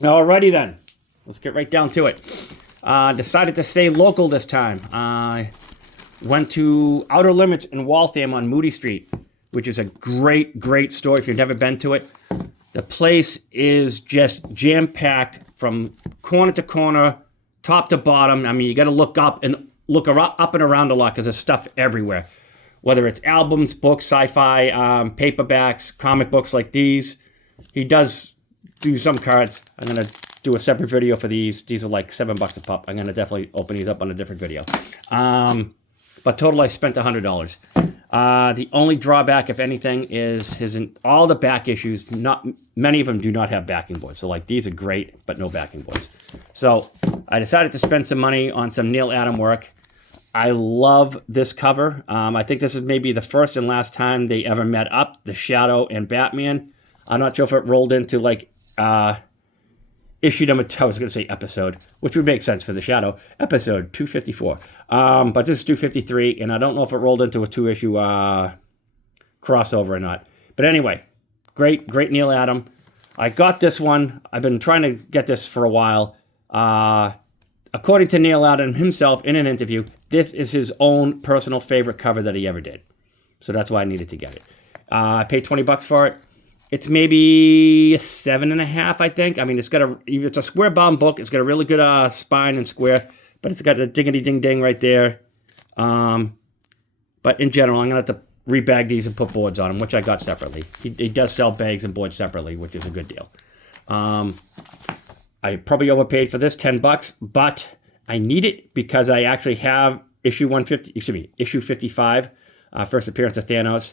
Alrighty then. Let's get right down to it. Decided to stay local this time. Went to Outer Limits in Waltham on Moody Street, which is a great, great store if you've never been to it. The place is just jam-packed from corner to corner, top to bottom. I mean, you got to look up and around a lot because there's stuff everywhere. Whether it's albums, books, sci-fi, paperbacks, comic books like these. He does do some cards. I'm going to do a separate video for these. These are like $7 a pop. I'm going to definitely open these up on a different video. But total, I spent $100. The only drawback, if anything, is all the back issues. Many of them do not have backing boards. So like these are great, but no backing boards. So I decided to spend some money on some Neal Adam work. I love this cover. I think this is maybe the first and last time they ever met up, the Shadow and Batman. I'm not sure if it rolled into like issue number 2, I was going to say episode, which would make sense for the Shadow, episode 254. But this is 253, and I don't know if it rolled into a 2-issue crossover or not. But anyway, great Neal Adam. I got this one. I've been trying to get this for a while. According to Neal Adam himself in an interview, this is his own personal favorite cover that he ever did. So that's why I needed to get it. I paid $20 for it. It's maybe a 7.5, I think. I mean, it's a square bound book. It's got a really good spine and square, but it's got a dingity ding ding right there. But in general, I'm gonna have to rebag these and put boards on them, which I got separately. He does sell bags and boards separately, which is a good deal. I probably overpaid for this, $10, but I need it because I actually have issue 55, first appearance of Thanos.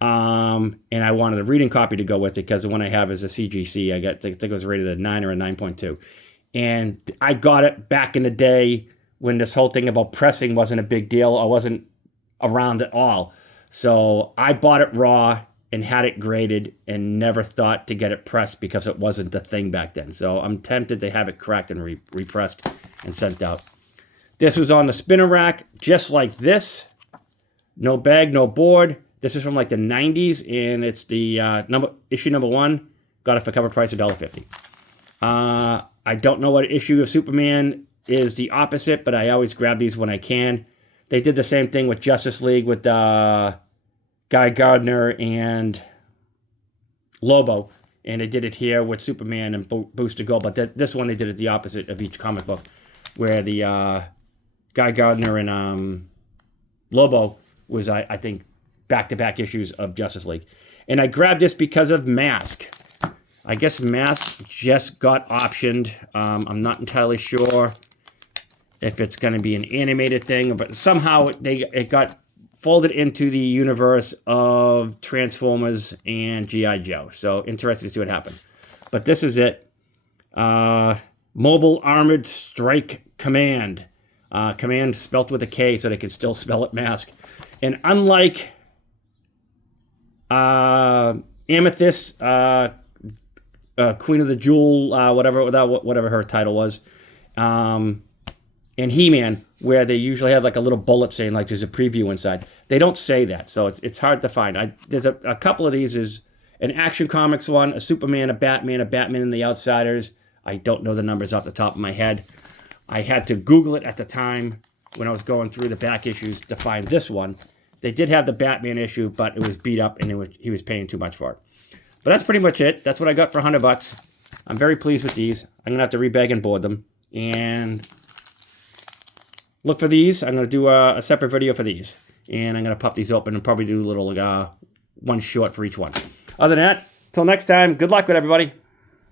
And I wanted a reading copy to go with it because the one I have is a CGC. I think it was rated a 9 or a 9.2. And I got it back in the day when this whole thing about pressing wasn't a big deal. I wasn't around at all. So I bought it raw and had it graded and never thought to get it pressed because it wasn't the thing back then. So I'm tempted to have it cracked and repressed and sent out. This was on the spinner rack just like this. No bag, no board. This is from like the 90s, and it's the issue number 1. Got it for cover price of $1.50. I don't know what issue of Superman is the opposite, but I always grab these when I can. They did the same thing with Justice League with Guy Gardner and Lobo, and they did it here with Superman and Booster Gold. But this one they did it the opposite of each comic book, where the Guy Gardner and Lobo was, I think, back-to-back issues of Justice League. And I grabbed this because of Mask. I guess Mask just got optioned. I'm not entirely sure if it's going to be an animated thing, but somehow it got folded into the universe of Transformers and G.I. Joe. So interested to see what happens. But this is it. Mobile Armored Strike Command. Command spelt with a K so they can still spell it Mask. And unlike Amethyst, Queen of the Jewel, whatever her title was, and He-Man, where they usually have like a little bullet saying like there's a preview inside. They don't say that, so it's hard to find. There's a couple of these. Is an Action Comics one, a Superman, a Batman and the Outsiders. I don't know the numbers off the top of my head. I had to Google it at the time when I was going through the back issues to find this one. They did have the Batman issue, but it was beat up and he was paying too much for it. But that's pretty much it. That's what I got for $100. I'm very pleased with these. I'm going to have to rebag and board them. And look for these. I'm going to do a separate video for these. And I'm going to pop these open and probably do a little one short for each one. Other than that, till next time, good luck with everybody.